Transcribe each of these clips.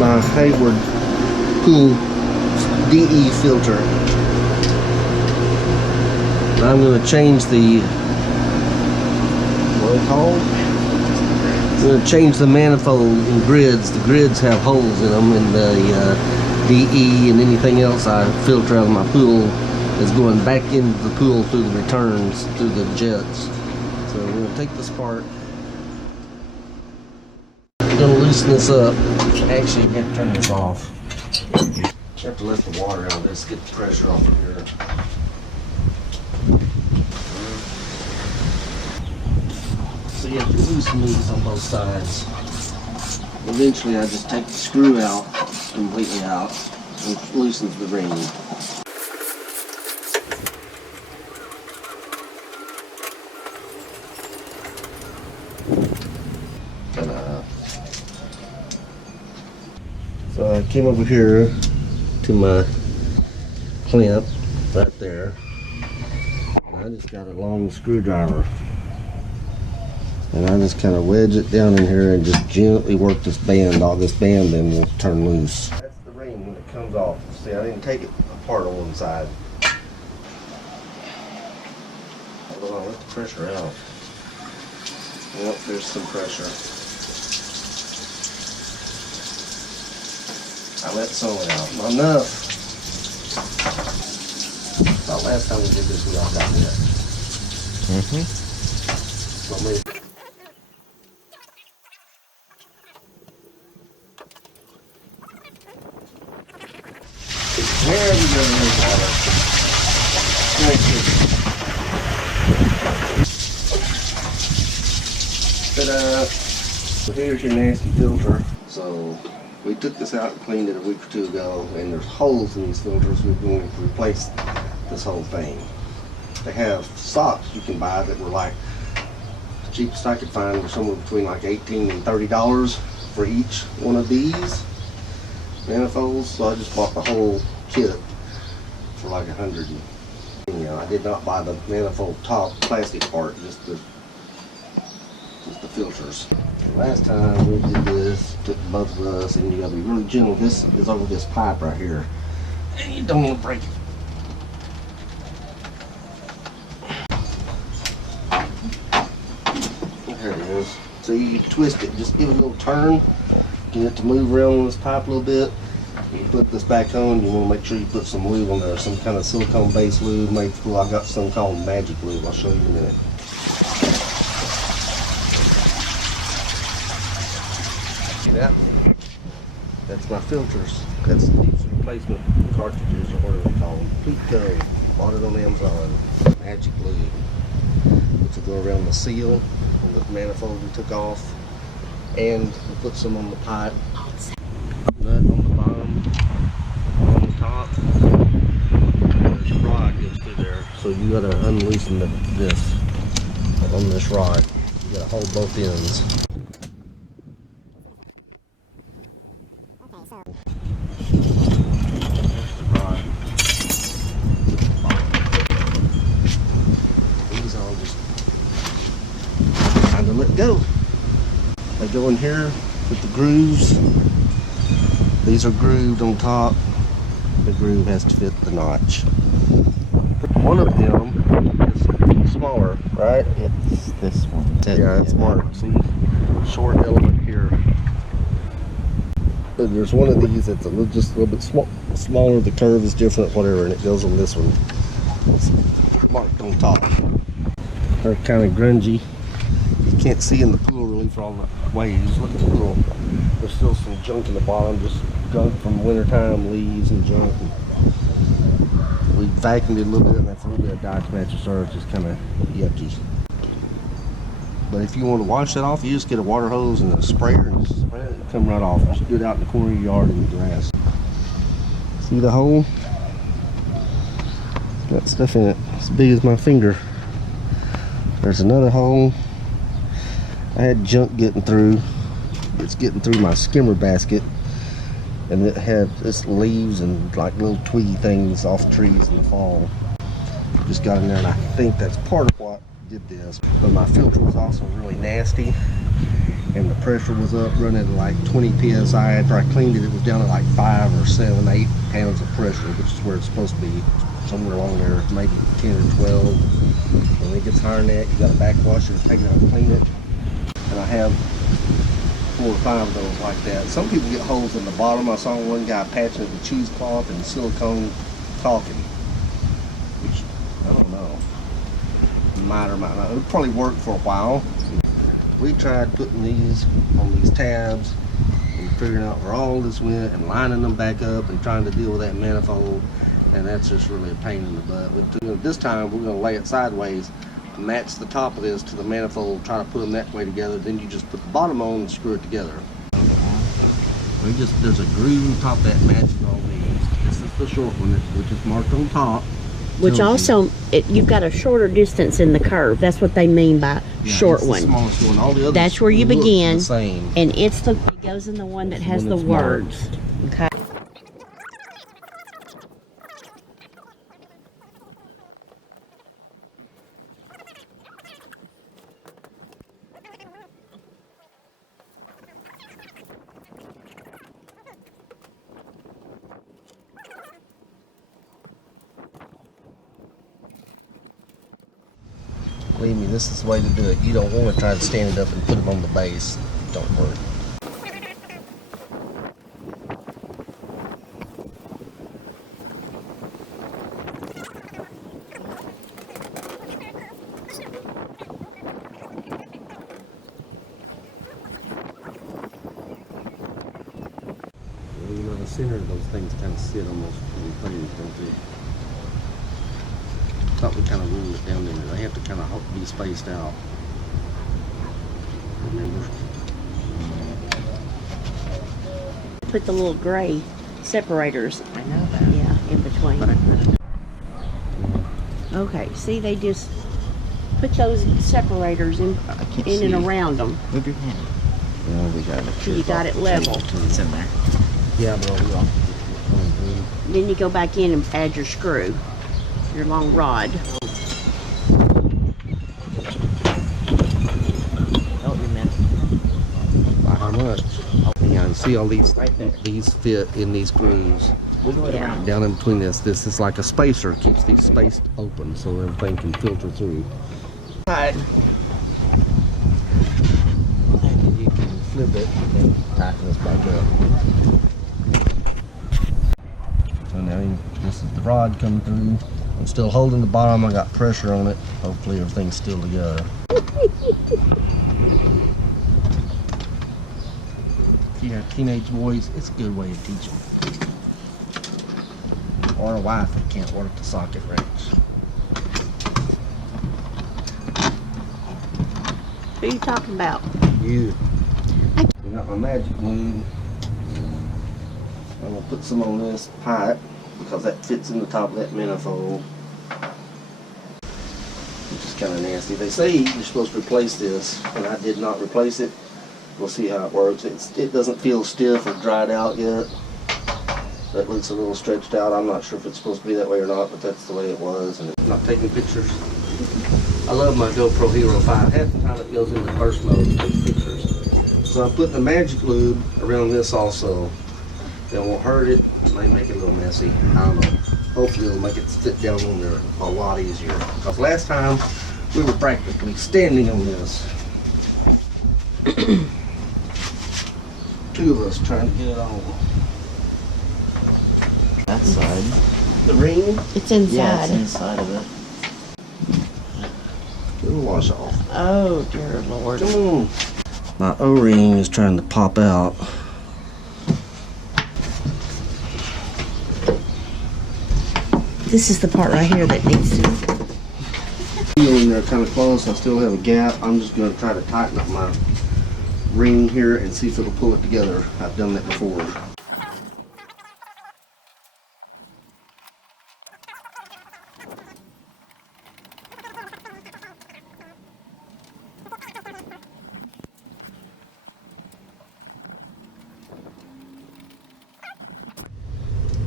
my Hayward pool DE filter. I'm going to change the, what are they called? I'm going to change the manifold and grids. The grids have holes in them, and the DE and anything else I filter out of my pool is going back into the pool through the returns, through the jets. So we're going to take this apart. I'm going to loosen this up. Actually, you have to turn this off. You have to let the water out of this, get the pressure off of here. So you have to loosen these on both sides. Eventually I just take the screw out, completely out, and loosens the ring. Ta-da. So I came over here to my clamp right there, and I just got a long screwdriver. And I just kind of wedge it down in here and just gently work this band off. This band then will turn loose. That's the ring when it comes off. See, I didn't take it apart on one side. Hold on, let the pressure out. Yep, there's some pressure. I let some of it out. Not enough. About last time we did this, we all got it. Not me. Where are we going to lose water? Ta-da! So here's your nasty filter. So we took this out and cleaned it a week or two ago, and there's holes in these filters. We're going to replace this whole thing. They have socks you can buy that were like, the cheapest I could find were somewhere between like $18 and $30 for each one of these manifolds. So I just bought the whole kit for like $100. You know, I did not buy the manifold top plastic part, just the filters. The last time we did this, took both of us, and you gotta be really gentle. This is over this pipe right here, and you don't want to break it. There it is. So you twist it, just give it a little turn, get it to move around on this pipe a little bit. You put this back on, you want to make sure you put some lube on there, some kind of silicone based lube. Maybe, well, I got some called magic lube. I'll show you in a minute. See that? That's my filters. That's these replacement cartridges, or whatever they call them. Pico. Bought it on Amazon. Magic lube. Which will go around the seal on the manifold we took off. And we'll put some on the pipe. Nut on the bottom, on the top. There's a rod goes through there, so you gotta unloosen this on this rod. You gotta hold both ends. These all just kind of let go. They go in here with the grooves. These are grooved on top. The groove has to fit the notch. One of them is smaller, right? It's this one. Yeah, it's marked. See, short element here. But there's one of these that's just a little bit smaller. The curve is different, whatever, and it goes on this one. It's marked on top. They're kind of grungy. You can't see in the pool really for all the waves. Look at the pool. There's still some junk in the bottom, just gunk from wintertime, leaves and junk. We vacuumed it a little bit, and that's a little bit of dye match, so it's just kind of yucky. But if you want to wash that off, you just get a water hose and a sprayer and just spray it, it'll come right off. Just do it out in the corner of your yard in the grass. See the hole? Got stuff in it as big as my finger. There's another hole. I had junk getting through. It's getting through my skimmer basket, and it had this leaves and like little twiggy things off trees in the fall. Just got in there, and I think that's part of what did this. But my filter was also really nasty, and the pressure was up running at like 20 psi. After I cleaned it, it was down at like 5 or 7, 8 pounds of pressure, which is where it's supposed to be, somewhere along there, maybe 10 or 12. When it gets higher than that, you got to backwash it, take it out and clean it. And I have 4 or 5 of those like that. Some people get holes in the bottom. I saw one guy patching it with cheesecloth and silicone caulking, which I don't know, might or might not. It'll probably work for a while. We tried putting these on these tabs and figuring out where all this went and lining them back up and trying to deal with that manifold, and that's just really a pain in the butt. But this time we're going to lay it sideways, match the top of this to the manifold, try to put them that way together. Then you just put the bottom on and screw it together. There's a groove on top that matches all these. This is the short one, which is marked on top. Which also, you've got a shorter distance in the curve. That's what they mean by short one. The smallest one. All the others, that's where you begin, the same. And it goes in the one that has the words. Okay. Believe me, this is the way to do it. You don't want to try to stand it up and put it on the base. It don't work. You know, the center of those things kind of sit almost in planes, don't they? I thought we kind of ruled it down in there. They have to kind of be spaced out. Remember? Put the little gray separators. I know that. Yeah, in between. But I couldn't. Okay, see, they just put those separators in and around them. Move your hand. Yeah, we got it. So you got it level. It's in there. Yeah, bro. Then you go back in and add your screw, your long rod. Oh, you meant. By how much? Yeah, you see all these right there. These fit in these grooves. Yeah. Down in between this is like a spacer. Keeps these spaced open so everything can filter through. Right. And then you can flip it and tighten this back up. So now this is the rod coming through. I'm still holding the bottom. I got pressure on it. Hopefully everything's still together. If you have teenage boys, it's a good way to teach them. Or a wife that can't work the socket wrench. Who are you talking about? You. I got my magic glue. I'm gonna put some on this pipe because that fits in the top of that manifold. Which is kind of nasty. They say you're supposed to replace this, and I did not replace it. We'll see how it works. It doesn't feel stiff or dried out yet. That looks a little stretched out. I'm not sure if it's supposed to be that way or not, but that's the way it was. And it's not taking pictures. I love my GoPro Hero 5. Half the time it goes into burst mode and takes pictures. So I'm putting the magic lube around this also. It won't hurt it. It may make it a little messy. I don't know. Hopefully it'll make it fit down on there a lot easier. Because last time we were practically standing on this. Two of us trying to get it on. That side. The ring? It's inside. Yeah, it's inside of it. It'll wash off. Oh, dear Lord. Come on. My O-ring is trying to pop out. This is the part right here that needs to. Feel in there kind of close. I still have a gap. I'm just going to try to tighten up my ring here and see if it'll pull it together. I've done that before.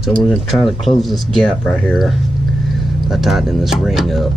So we're going to try to close this gap right here by tightening this ring up.